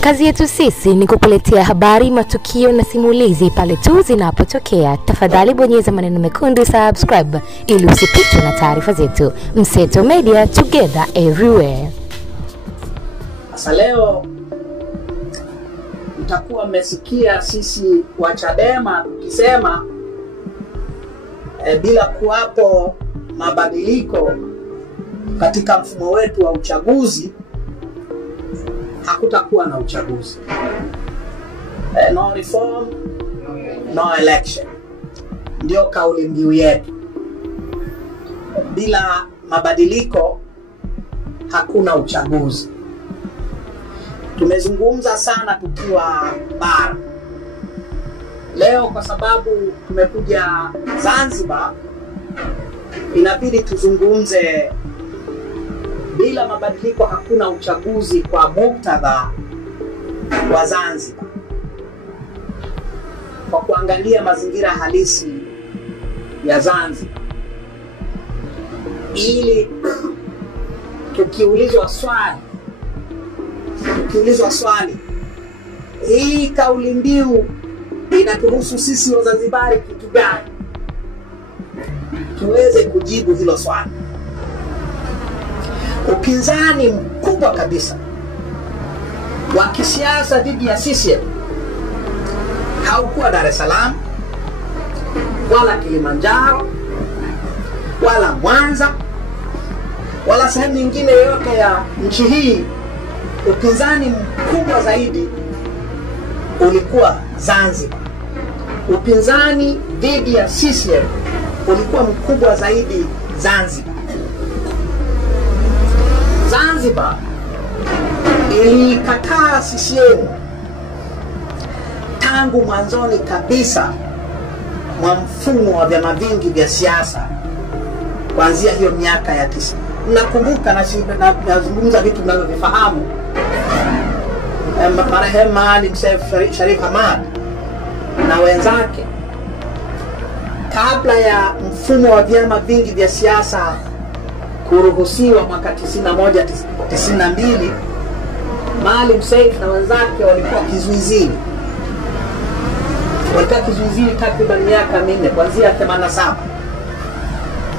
Kazi yetu sisi ni kukuletea habari, matukio na simulizi pale tu zinapotokea. Tafadhali bonyeza maneno mekundu subscribe ili usipitwe na taarifa zetu. Mseto Media, together everywhere. Sasa leo mtakuwa mmesikia sisi wa Chadema tukisema bila kuwapo mabadiliko katika mfumo wetu wa uchaguzi hakutakuwa na uchaguzi. No reform, no election. Ndio kauli mbiu yetu. Bila mabadiliko hakuna uchaguzi. Tumezungumza sana tukiwa bara. Leo kwa sababu tumekuja Zanzibar, inabidi tuzungumze bila mabadiliko hakuna uchaguzi kwa muktadha wa Zanzibar. Kwa kuangalia mazingira halisi ya Zanzibar. Ili tukiulizwa swali, hii kauli mbiu inatuhusu sisi Wazanzibari kitu gani? Tuweze kujibu hilo swali. Upinzani mkubwa kabisa wa kisiasa dhidi ya CCM haukuwa Dar es Salaam, wala Kilimanjaro, wala Mwanza, wala sehemu nyingine yote ya nchi hii. Upinzani mkubwa zaidi ulikuwa Zanzibar. Upinzani dhidi ya CCM ulikuwa mkubwa zaidi Zanzibar. Zanzibar ilikataa CCM tangu mwanzoni kabisa mwa mfumo wa vyama vingi vya siasa kuanzia hiyo miaka ya 90. Nakumbuka nazungumza vitu mnavyovifahamu. Marehemu Maalim Seif Sharif Hamad na wenzake, kabla ya mfumo wa vyama vingi vya siasa kuruhusiwa mwaka 91-92, Maalim Seif na wenzake walikuwa kizuizini. Walikuwa kizuizini takriban miaka 4 kuanzia 87.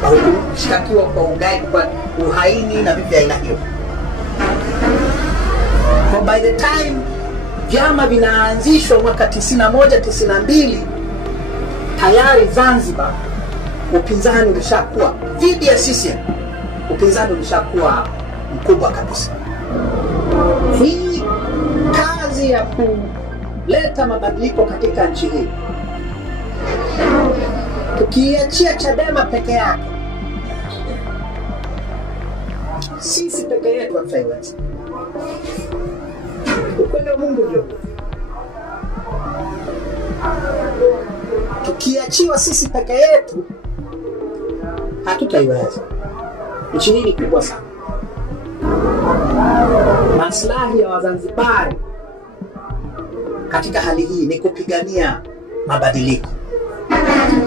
Walishtakiwa kwa ugaidi, kwa uhaini na vitu vya aina hiyo. By the time vyama vinaanzishwa mwaka 91-92, tayari Zanzibar upinzani ulishakuwa dhidi ya CCM. Upinzani ulishakuwa mkubwa kabisa. Hii kazi ya kuleta mabadiliko katika nchi hii, tukiachia Chadema peke yake, sisi peke yetu hatutaiweza. Ukweli wa Mungu ndio. Tukiachiwa sisi peke yetu hatutaiweza. Nchi hii ni kubwa sana. Maslahi ya Wazanzibari katika hali hii ni kupigania mabadiliko,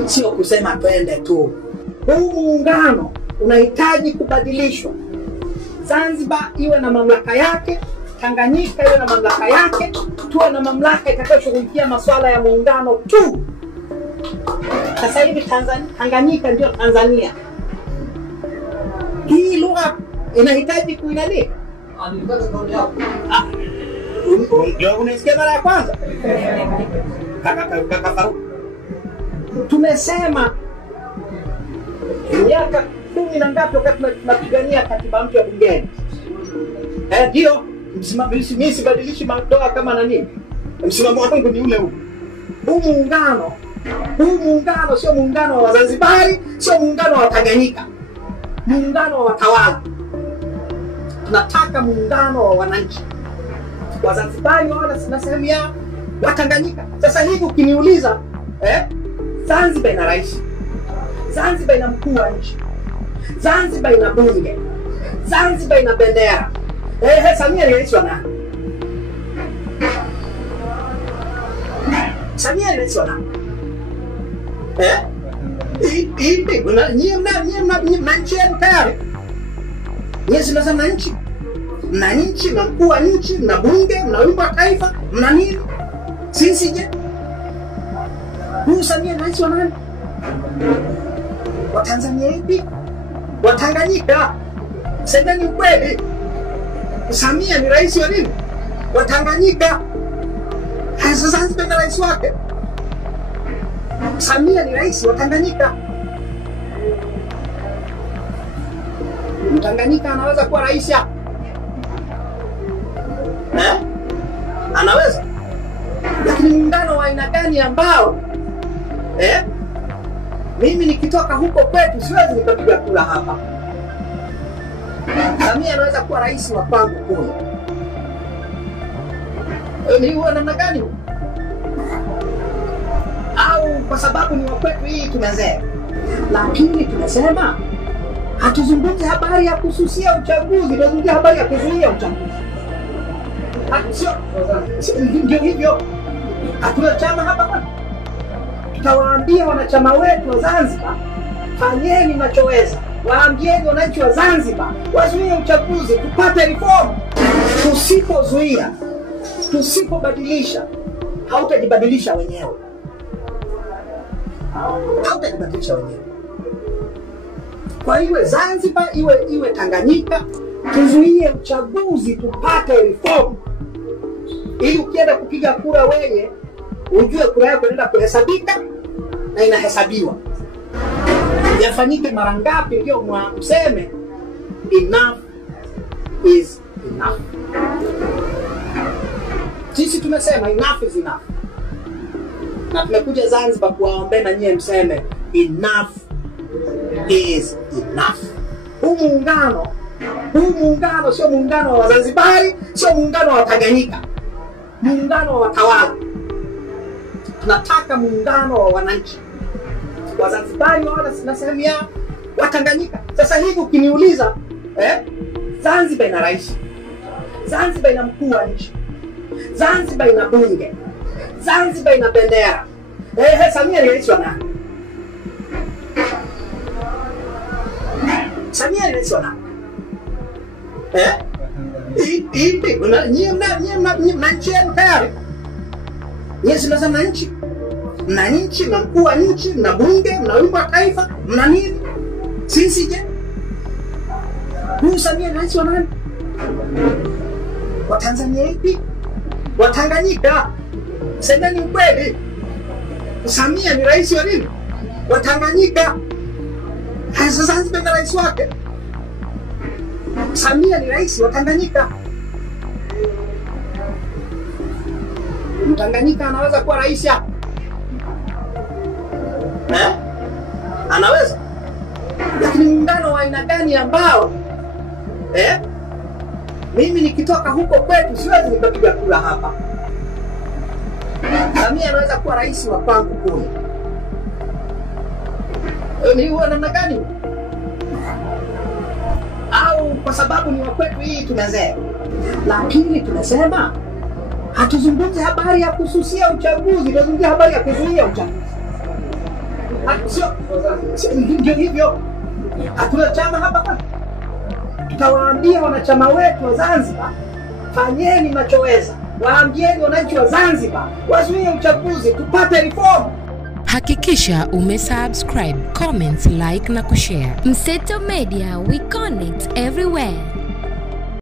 sio kusema twende tu. Huu muungano unahitaji kubadilishwa. Zanzibar iwe na mamlaka yake, Tanganyika iwe na mamlaka yake, tuwe na mamlaka itakayoshughulikia masuala ya muungano tu. Sasa hivi Tanganyika ndio Tanzania. Hii lugha inahitaji kuinani? Ndio unasikia mara ya kwanza? Kaka tumesema miaka 10 na ngapi wakati tunapigania katiba mpya bungeni. Ndio mimi sibadilishi madoa kama nani. Msimamo wangu ni ule ule. Huu muungano sio muungano wa Wazanzibari, sio muungano wa Tanganyika. Muungano wa watawala. Tunataka muungano wa wananchi. Wazanzibari wao na sehemu ya Watanganyika. Sasa hivi ukiniuliza, Zanzibar ina rais. Zanzibar ina mkuu wa nchi. Zanzibar ina bunge. Zanzibar ina bendera. Samia ni rais wa nani? Samia ni rais wa nani? Nyie mna nchi yenu tayari. Nyie si mnasema nchi. mna nchi, mna mkuu wa nchi, mna bunge, mna wimbo wa taifa, mna nini? Sisi je? Huyu Samia ni rais wa nani? Wa Tanzania ipi? Wa Tanganyika. Semeni ukweli. Samia ni rais wa nini? Wa Tanganyika. Sasa Zanzibar ni rais wake. Samia ni rais wa Tanganyika. Mtanganyika anaweza kuwa rais ya? Anaweza. Lakini muungano wa aina gani ambao mimi nikitoka huko kwetu siwezi nikapiga kura hapa? Samia anaweza kuwa rais wa kwangu kule. Ni huwa namna gani? Au kwa sababu ni wa kwetu hii tumezea? Lakini tunasema hatuzungumzi habari ya kususia uchaguzi, tunazungumzia habari ya kuzuia uchaguzi. Ndio hivyo. Hatuna chama hapa. Tutawaambia wanachama wetu wa Zanzibar, fanyeni mnachoweza. Waambieni wananchi wa Zanzibar wazuie uchaguzi, tupate reform. Tusipozuia, tusipobadilisha, hautajibadilisha wenyewe. Hautajibadilisha wenyewe. Kwa hiyo Zanzibar iwe Tanganyika, tuzuie uchaguzi, tupate reform. Ili ukienda kupiga kura wewe ujue kura yako inaenda kuhesabika na inahesabiwa. Yafanyike mara ngapi ndio mseme enough is enough. Sisi tumesema enough is enough. Na tumekuja Zanzibar kuwaombea na nyie mseme enough is enough. Huu muungano sio muungano wa Wazanzibari, sio muungano wa Tanganyika. Muungano wa watawala. Tunataka muungano wa wananchi. Wazanzibari wana sehemu yao, Watanganyika. Sasa hivi ukiniuliza, Zanzibar ina rais. Zanzibar ina mkuu wa nchi. Zanzibar ina bunge. Zanzibar ina bendera. Samia ni rais wa nani? Samia ni rais wa nani? Ipi? Nyie mna nchi yenu tayari. Nyie sasa mna nchi. Mna nchi, mna mkuu wa nchi, mna bunge, mna wimbo wa taifa, mna nini? Sisi je? Huyu Samia ni rais wa nani? Wa Tanzania ipi? Wa Tanganyika. Semeni ukweli. Samia ni rais wa nini? Wa Tanganyika. Sasa Zanzibar ni rais wake. Samia ni rais wa Tanganyika. Mtanganyika anaweza kuwa rais ya? Anaweza. Lakini muungano wa aina gani ambao mimi nikitoka huko kwetu siwezi nikapiga kura hapa? Samia anaweza kuwa rais wa kwangu kule. Ni huwa namna gani? Au kwa sababu ni wa kwetu hii tumezea? Lakini tunasema hatuzungumzi habari ya kususia uchaguzi, tunazungumzia habari ya kuzuia uchaguzi. Ndio hivyo. Hatuna chama hapa. Tutawaambia wanachama wetu wa Zanzibar, fanyeni mnachoweza. Waambieni wananchi wa Zanzibar wazuie uchaguzi, tupate reform. Hakikisha umesubscribe, comment, like na kushare. Mseto Media, we connect everywhere.